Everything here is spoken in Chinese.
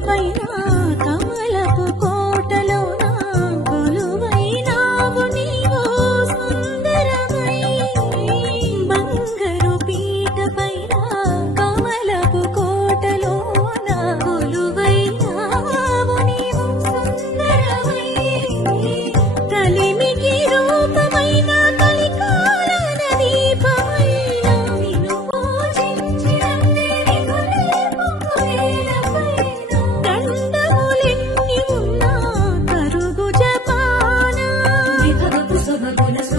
欢迎。姑娘。